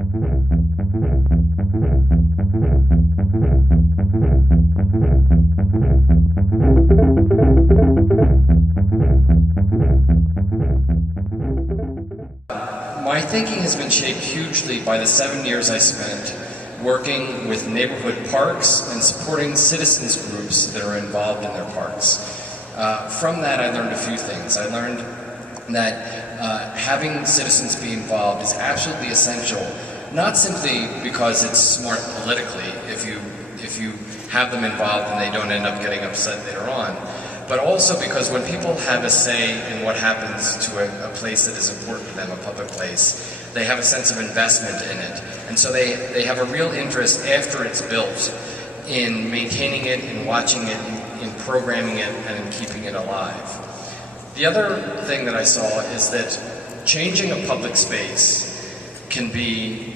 My thinking has been shaped hugely by the 7 years I spent working with neighborhood parks and supporting citizens groups that are involved in their parks. From that, I learned a few things. I learned that having citizens be involved is absolutely essential, not simply because it's smart politically if you have them involved and they don't end up getting upset later on, but also because when people have a say in what happens to a place that is important to them, a public place, they have a sense of investment in it. And so they have a real interest after it's built in maintaining it, in watching it, in programming it, and in keeping it alive. The other thing that I saw is that changing a public space can be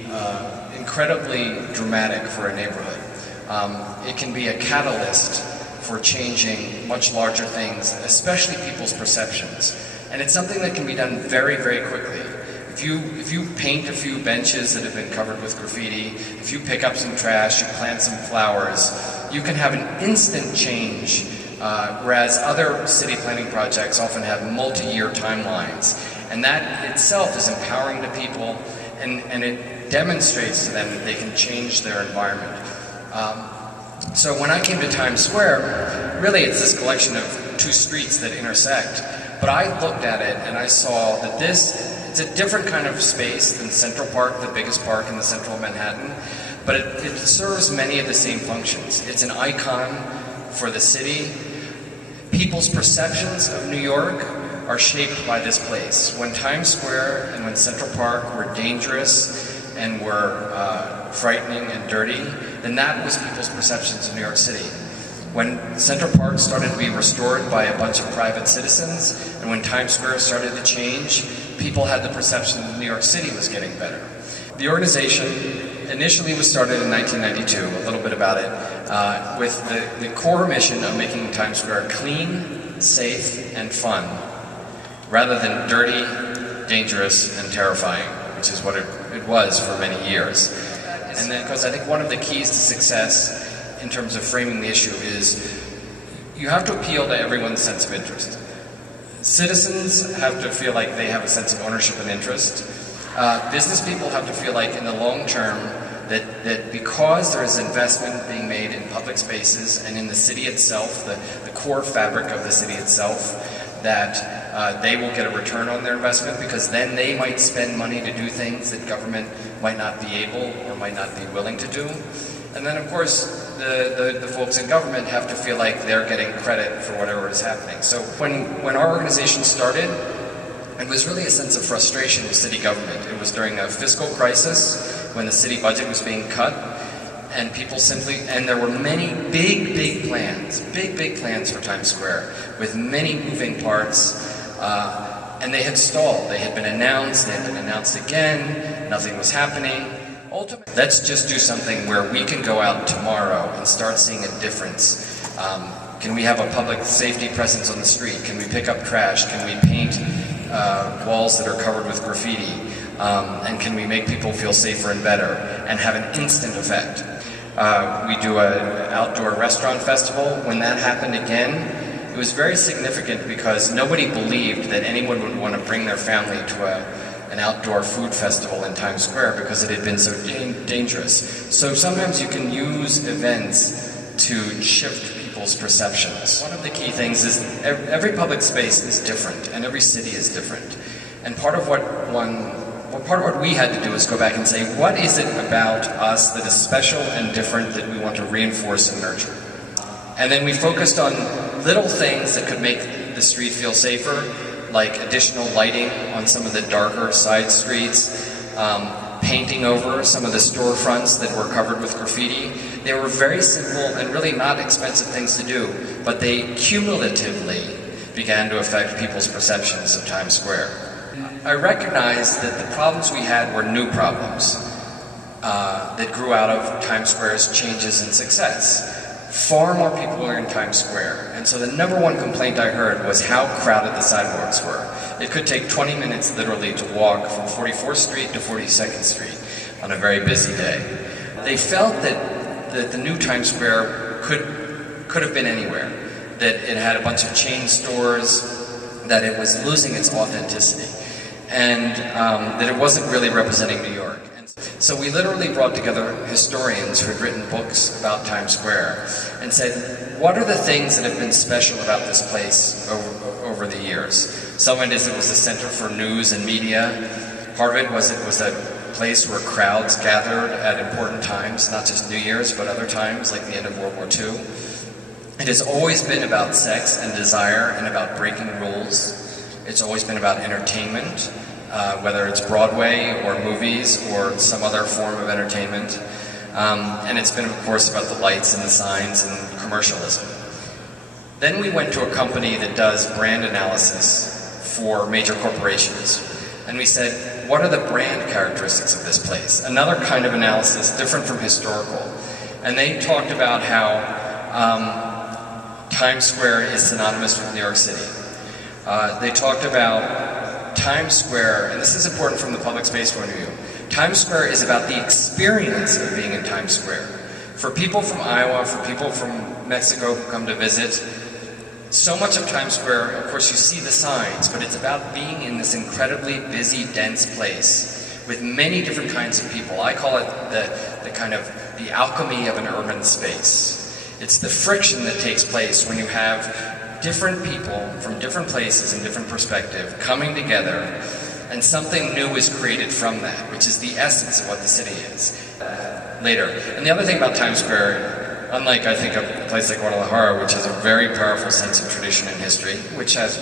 incredibly dramatic for a neighborhood. It can be a catalyst for changing much larger things, especially people's perceptions. And it's something that can be done very, very quickly. If you paint a few benches that have been covered with graffiti, if you pick up some trash, you plant some flowers, you can have an instant change, whereas other city planning projects often have multi-year timelines. And that itself is empowering to people, and it demonstrates to them that they can change their environment. So when I came to Times Square, really it's this collection of two streets that intersect. But I looked at it and I saw that it's a different kind of space than Central Park, the biggest park in the central of Manhattan, but it serves many of the same functions. It's an icon for the city. People's perceptions of New York are shaped by this place. When Times Square and when Central Park were dangerous and were frightening and dirty, then that was people's perceptions of New York City. When Central Park started to be restored by a bunch of private citizens, and when Times Square started to change, people had the perception that New York City was getting better. The organization initially was started in 1992, a little bit about it, with the core mission of making Times Square clean, safe, and fun, rather than dirty, dangerous, and terrifying, which is what it was for many years. And then, because I think one of the keys to success in terms of framing the issue is you have to appeal to everyone's sense of interest. Citizens have to feel like they have a sense of ownership and interest. Business people have to feel like in the long term that because there is investment being made in public spaces and in the city itself, the core fabric of the city itself, that they will get a return on their investment, because then they might spend money to do things that government might not be able or might not be willing to do. And then, of course, the folks in government have to feel like they're getting credit for whatever is happening. So when our organization started, it was really a sense of frustration with city government. It was during a fiscal crisis when the city budget was being cut, and people and there were many big plans for Times Square with many moving parts, and they had stalled. They had been announced again, nothing was happening. Ultimately, let's just do something where we can go out tomorrow and start seeing a difference. Can we have a public safety presence on the street? Can we pick up trash? Can we paint walls that are covered with graffiti? And can we make people feel safer and better and have an instant effect? We do an outdoor restaurant festival. When that happened again, it was very significant because nobody believed that anyone would want to bring their family to an outdoor food festival in Times Square because it had been so dangerous. So sometimes you can use events to shift people's perceptions. One of the key things is that every public space is different and every city is different. And part of what we had to do is go back and say, what is it about us that is special and different that we want to reinforce and nurture? And then we focused on little things that could make the street feel safer, like additional lighting on some of the darker side streets, painting over some of the storefronts that were covered with graffiti. They were very simple and really not expensive things to do, but they cumulatively began to affect people's perceptions of Times Square. I recognized that the problems we had were new problems that grew out of Times Square's changes and success. Far more people were in Times Square, and so the number one complaint I heard was how crowded the sidewalks were. It could take 20 minutes literally to walk from 44th Street to 42nd Street. on a very busy day. They felt that the new Times Square could have been anywhere, that it had a bunch of chain stores, that it was losing its authenticity, and that it wasn't really representing New York. And so we literally brought together historians who had written books about Times Square and said, what are the things that have been special about this place over the years? Some of it is it was a center for news and media. Part of it was a place where crowds gathered at important times, not just New Year's, but other times, like the end of World War II. It has always been about sex and desire and about breaking rules. It's always been about entertainment, whether it's Broadway or movies or some other form of entertainment. And it's been, of course, about the lights and the signs and commercialism. Then we went to a company that does brand analysis for major corporations. And we said, what are the brand characteristics of this place? Another kind of analysis, different from historical. And they talked about how Times Square is synonymous with New York City. They talked about Times Square, and this is important from the public space point of view. Times Square is about the experience of being in Times Square. For people from Iowa, for people from Mexico who come to visit, so much of Times Square, of course you see the signs, but it's about being in this incredibly busy, dense place with many different kinds of people. I call it the kind of the alchemy of an urban space. It's the friction that takes place when you have different people from different places and different perspectives coming together, and something new is created from that, which is the essence of what the city is. Later. And the other thing about Times Square, unlike I think a place like Guadalajara, which has a very powerful sense of tradition and history, which has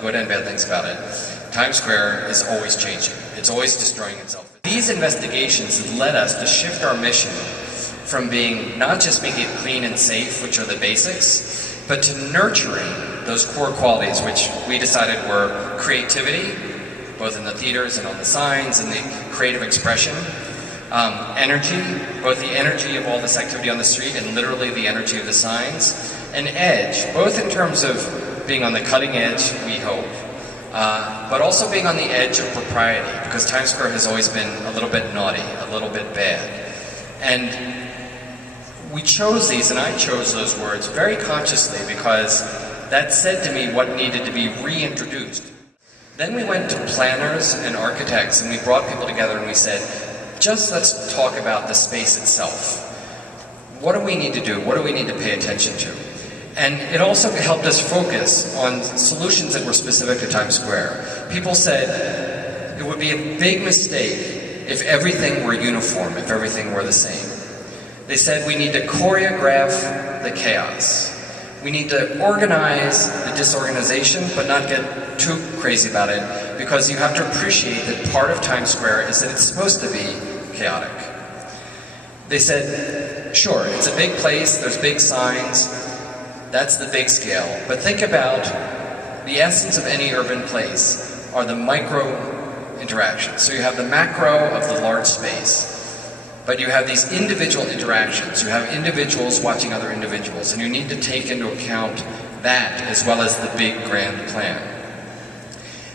good and bad things about it, Times Square is always changing. It's always destroying itself. These investigations have led us to shift our mission from being not just making it clean and safe, which are the basics, but to nurturing those core qualities, which we decided were creativity, both in the theaters and on the signs, and the creative expression, energy, both the energy of all this activity on the street and literally the energy of the signs, and edge, both in terms of being on the cutting edge, we hope, but also being on the edge of propriety, because Times Square has always been a little bit naughty, a little bit bad. And we chose these, and I chose those words very consciously because that said to me what needed to be reintroduced. Then we went to planners and architects, and we brought people together and we said, just let's talk about the space itself. What do we need to do? What do we need to pay attention to? And it also helped us focus on solutions that were specific to Times Square. People said it would be a big mistake if everything were uniform, if everything were the same. They said we need to choreograph the chaos. We need to organize the disorganization, but not get too crazy about it, because you have to appreciate that part of Times Square is that it's supposed to be chaotic. They said, sure, it's a big place, there's big signs, that's the big scale, but think about the essence of any urban place are the micro interactions. So you have the macro of the large space, but you have these individual interactions. You have individuals watching other individuals, and you need to take into account that as well as the big grand plan.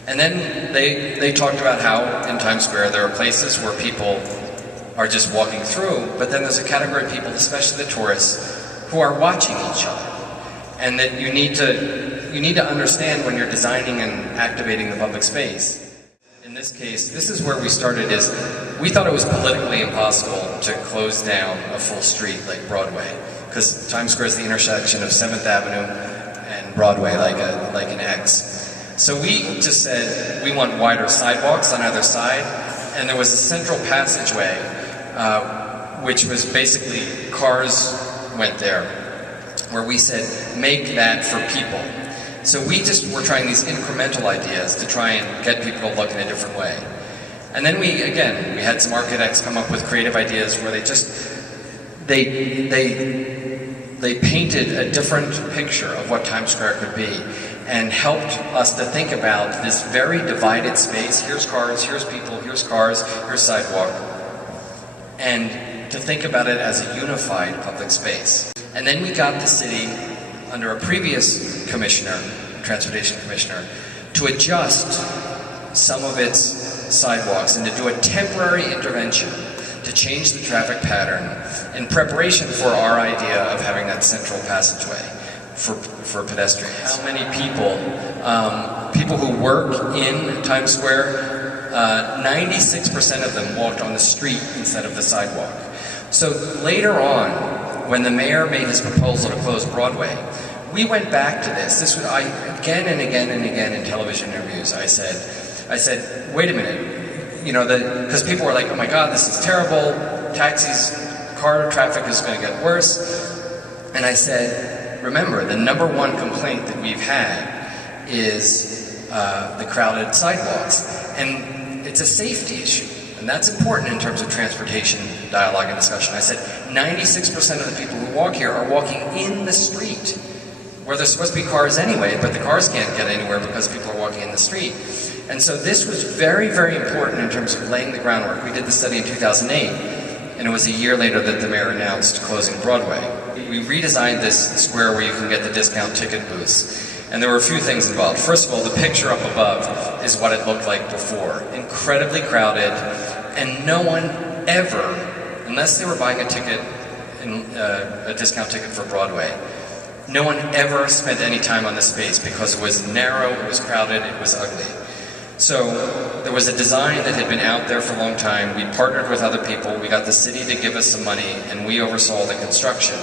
And then they talked about how in Times Square there are places where people are just walking through, but then there's a category of people, especially the tourists, who are watching each other. And that you need to understand when you're designing and activating the public space. In this case, this is where we started, is we thought it was politically impossible to close down a full street like Broadway, because Times Square is the intersection of 7th Avenue and Broadway, like an X. So we just said we want wider sidewalks on either side, and there was a central passageway, which was basically cars went there, where we said make that for people. So we just were trying these incremental ideas to try and get people to look in a different way. And then we had some architects come up with creative ideas where they painted a different picture of what Times Square could be and helped us to think about this very divided space. Here's cars, here's people, here's cars, here's sidewalk. And to think about it as a unified public space. And then we got the city, under a previous commissioner, transportation commissioner, to adjust some of its sidewalks and to do a temporary intervention to change the traffic pattern in preparation for our idea of having that central passageway for pedestrians. How many people, people who work in Times Square, 96% of them walked on the street instead of the sidewalk. So later on, when the mayor made his proposal to close Broadway, we went back to this. Again and again and again in television interviews, I said, wait a minute, you know, because people were like, oh my God, this is terrible, car traffic is going to get worse. And I said, remember, the #1 complaint that we've had is the crowded sidewalks. And it's a safety issue. And that's important in terms of transportation dialogue and discussion. I said 96% of the people who walk here are walking in the street, where there's supposed to be cars anyway, but the cars can't get anywhere because people are walking in the street. And so this was very, very important in terms of laying the groundwork. We did the study in 2008, and it was a year later that the mayor announced closing Broadway. We redesigned this square where you can get the discount ticket booths. And there were a few things involved. First of all, the picture up above is what it looked like before. Incredibly crowded, and no one ever, unless they were buying a ticket, a discount ticket for Broadway, no one ever spent any time on this space because it was narrow, it was crowded, it was ugly. So there was a design that had been out there for a long time. We partnered with other people, we got the city to give us some money, and we oversaw the construction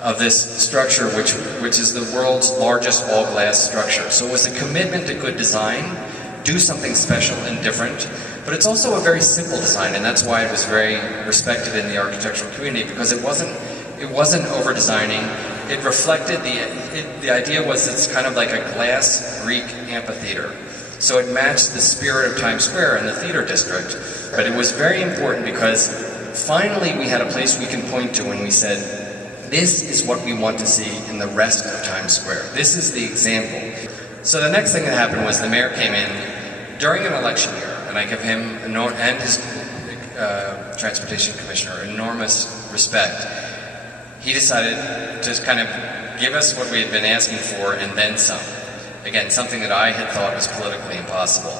of this structure, which is the world's largest all-glass structure. So it was a commitment to good design, do something special and different, but it's also a very simple design, and that's why it was very respected in the architectural community, because it wasn't over-designing. It reflected the idea was it's kind of like a glass Greek amphitheater. So it matched the spirit of Times Square and the theater district. But it was very important because finally we had a place we can point to when we said, this is what we want to see in the rest of Times Square. This is the example. So the next thing that happened was the mayor came in during an election year, and I give him and his transportation commissioner enormous respect. He decided to kind of give us what we had been asking for and then some. Again, something that I had thought was politically impossible.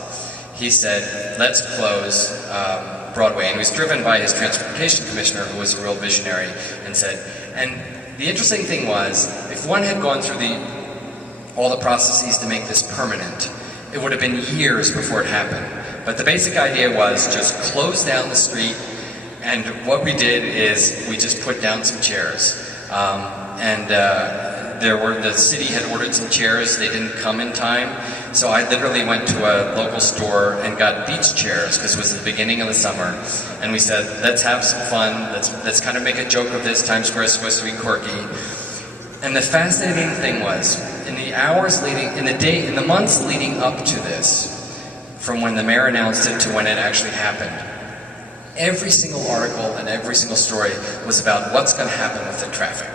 He said, let's close Broadway. And he was driven by his transportation commissioner, who was a real visionary, and said, and the interesting thing was, if one had gone through all the processes to make this permanent, it would have been years before it happened. But the basic idea was just close down the street, and what we did is we just put down some chairs. The city had ordered some chairs, they didn't come in time, so I literally went to a local store and got beach chairs, because it was the beginning of the summer, and we said, let's have some fun, let's kind of make a joke of this, Times Square is supposed to be quirky. And the fascinating thing was, in the months leading up to this, from when the mayor announced it to when it actually happened, every single article and every single story was about what's going to happen with the traffic.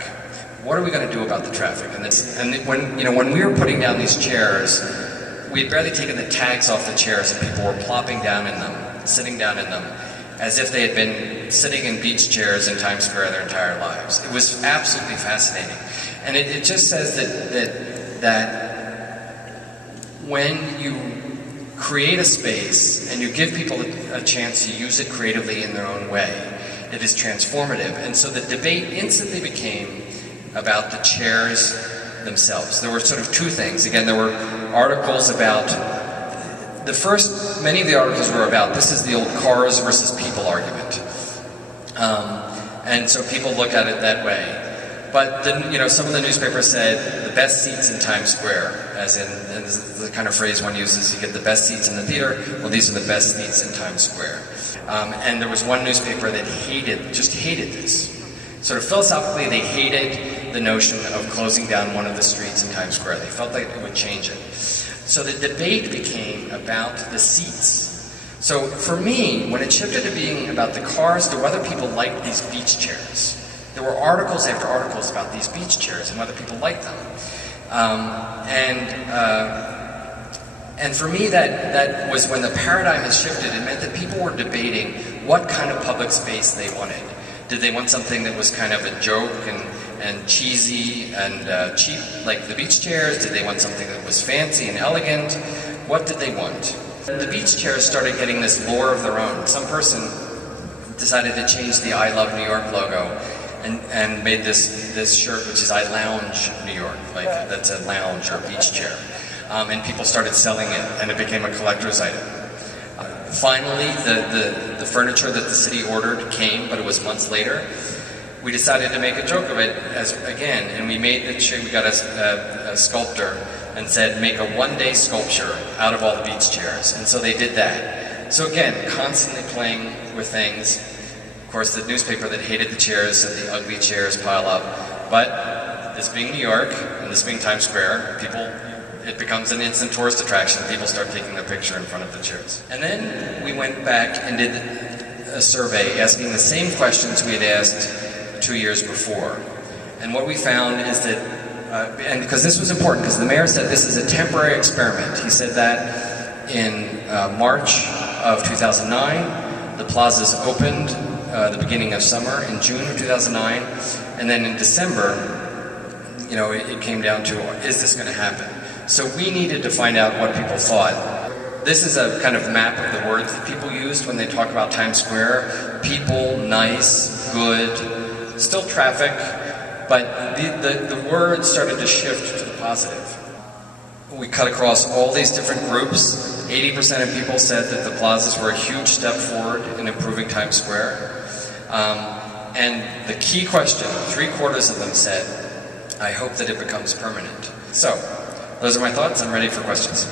What are we going to do about the traffic? And when we were putting down these chairs, we had barely taken the tags off the chairs, and people were plopping down in them, sitting down in them, as if they had been sitting in beach chairs in Times Square their entire lives. It was absolutely fascinating. And it just says that when you create a space and you give people a chance to use it creatively in their own way, it is transformative. And so the debate instantly became about the chairs themselves. There were sort of two things. Again, there were articles about, many of the articles were about, this is the old cars versus people argument. And so people look at it that way. But then, some of the newspapers said the best seats in Times Square, as in, and this is the kind of phrase one uses, you get the best seats in the theater, well, these are the best seats in Times Square. And there was one newspaper that just hated this. Sort of philosophically, they hated the notion of closing down one of the streets in Times Square. They felt like it would change it. So the debate became about the seats. So for me, when it shifted to being about the cars to whether people liked these beach chairs, there were articles after articles about these beach chairs and whether people liked them. And for me, that was when the paradigm has shifted. It meant that people were debating what kind of public space they wanted. Did they want something that was kind of a joke and cheesy and cheap, like the beach chairs? Did they want something that was fancy and elegant? What did they want? The beach chairs started getting this lore of their own. Some person decided to change the I Love New York logo and made this shirt, which is I Lounge New York, like that's a lounge or beach chair. And people started selling it, and it became a collector's item. Finally, the furniture that the city ordered came, but it was months later. We decided to make a joke of it again, and we made the chair. We got a sculptor and said, make a one-day sculpture out of all the beach chairs, and so they did that. So again, constantly playing with things. Of course, the newspaper that hated the chairs said the ugly chairs pile up, but this being New York and this being Times Square, it becomes an instant tourist attraction. People start taking their picture in front of the chairs. And then we went back and did a survey asking the same questions we had asked 2 years before. And what we found is that, and because this was important, because the mayor said this is a temporary experiment. He said that in March of 2009, the plazas opened the beginning of summer, in June of 2009, and then in December, you know, it came down to, is this going to happen? So we needed to find out what people thought. This is a kind of map of the words that people used when they talk about Times Square. People, nice, good, still traffic, but the words started to shift to the positive. We cut across all these different groups. 80% of people said that the plazas were a huge step forward in improving Times Square. And the key question, 3/4 of them said, I hope that it becomes permanent. So, those are my thoughts. I'm ready for questions.